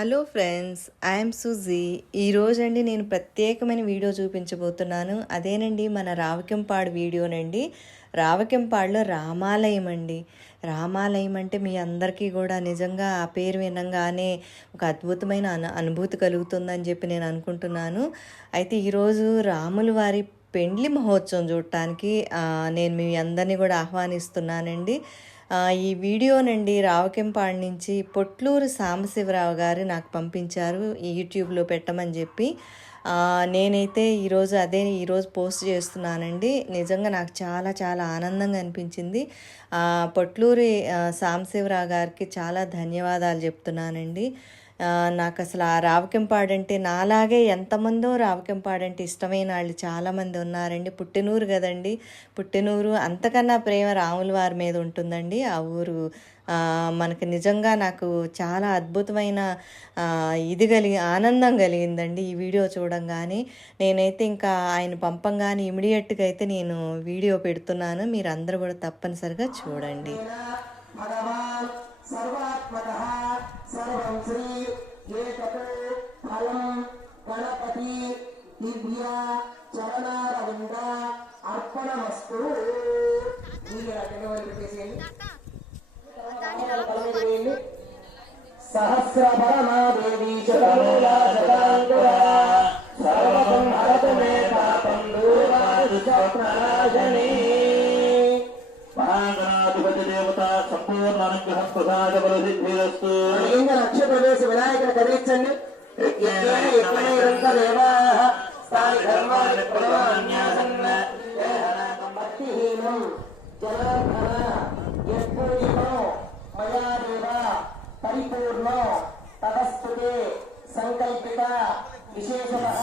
Hello friends, I'm Suji. ఈరోజండి నేను ప్రత్యేకమైన వీడియో చూపించబోతున్నాను. అదేనండి మన రావికంపాడు వీడియోనండి. రావికంపాడులో రామాలయం అండి. రామాలయం అంటే మీ అందరికీ కూడా నిజంగా ఆ పేరు వినంగానే ఒక అద్భుతమైన అనుభూతి కలుగుతుందని చెప్పి నేను అనుకుంటున్నాను. అయితే ఈరోజు రాముల వారి పెండ్లి మహోత్సవం చూడటానికి నేను మీ అందరినీ కూడా ఆహ్వానిస్తున్నానండి. ఈ వీడియోనండి రావకెంపాడు నుంచి పొట్లూరు సాంబశివరావు గారు నాకు పంపించారు యూట్యూబ్లో పెట్టమని చెప్పి. నేనైతే ఈరోజు పోస్ట్ చేస్తున్నానండి. నిజంగా నాకు చాలా చాలా ఆనందంగా అనిపించింది. పొట్లూరి సాంబశివరావు గారికి చాలా ధన్యవాదాలు చెప్తున్నానండి. నాకు అసలు ఆ రావికంపాడంటే నాలాగే ఎంతమందో రావికంపాడంటే ఇష్టమైన వాళ్ళు చాలామంది ఉన్నారండి. పుట్టినూరు కదండి, పుట్టినూరు అంతకన్నా ప్రేమ రాముల వారి మీద ఉంటుందండి ఆ ఊరు. మనకు నిజంగా నాకు చాలా అద్భుతమైన ఆనందం కలిగిందండి ఈ వీడియో చూడంగానే. నేనైతే ఇంకా ఆయన పంపంగానే ఇమీడియట్గా అయితే నేను వీడియో పెడుతున్నాను. మీరు అందరూ కూడా తప్పనిసరిగా చూడండి. సర్వాత్మకః సర్వం శ్రీ ఏకతో ఫలం గణపతి దివ్య చరణారవింద అర్పణమస్తు. సహస్రభరణాదేవీ సర్వసంహరతు మే పాపం దూరాజనీ లక్ష్య ప్రవేశ వినాయకుని కదిలించండి. భక్తిహీనం జనార్దన యత్పూర్ణో మయాదేవ పరిపూర్ణో తదస్తుతే సంకల్పిత విశేషతః.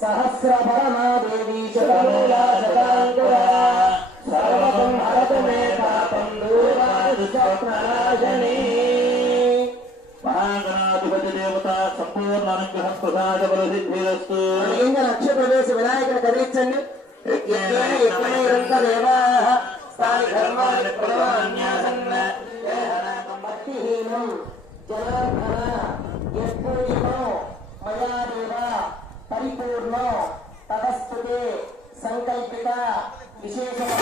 సహస్రభరణాదేవీ సర్వసంహరతు మే పాపం దూరాజనీ మహాగణాధిపతి దేవత సంపూర్ణానుగ్రహం ప్రసాద బలసిద్ధిరస్తు. లక్ష్య ప్రవేశ వినాయకుని కదిలించండి. భక్తిహీనం జనార్దన యత్పూర్ణో మయాదేవ పరిపూర్ణో తదస్తుతే సంకల్పిత విశేషతః.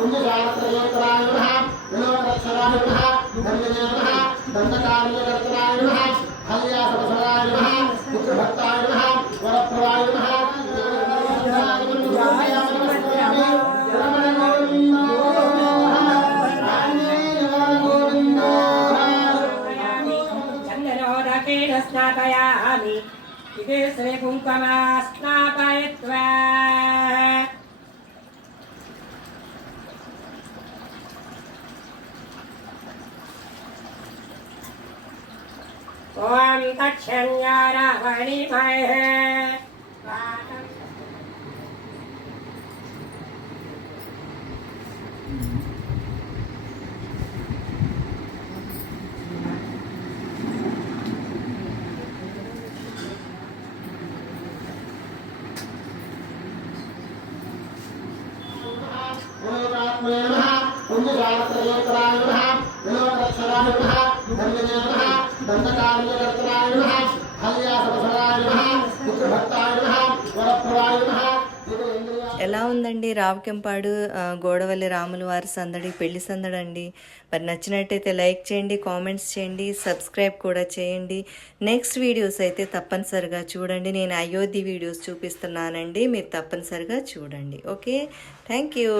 पुण्यजालत्रयोत्तराय नमः विनोदक्षराय नमः धन्यने नमः दण्डकार्यकर्तराय नमः हल्यासवसराय नमः पुत्रभक्ताय नमः वरप्रवाय नमः स्नापयामि इति श्रीकुङ्कुमा स्नापयित्वा ॐ तच्छन्यारावणिमहे पुण्यजालत्रयोत्तराय नमः विनोदक्षराय नमः धन्यने नमः दण्डकार्यकर्तराय नमः हल्यासवसराय नमः पुत्रभक्ताय नमः वरप्रवाय नमः ఎలా ఉందండి రావికెంపాడు గోడవల్లి రాముల వారి సందడి పెళ్లి సందడి అండి. మరి నచ్చినట్టయితే లైక్ చేయండి, కామెంట్స్ చేయండి, సబ్స్క్రైబ్ కూడా చేయండి. నెక్స్ట్ వీడియోస్ అయితే తప్పనిసరిగా చూడండి. నేను అయోధ్య వీడియోస్ చూపిస్తున్నానండి, మీరు తప్పనిసరిగా చూడండి. Okay, thank you.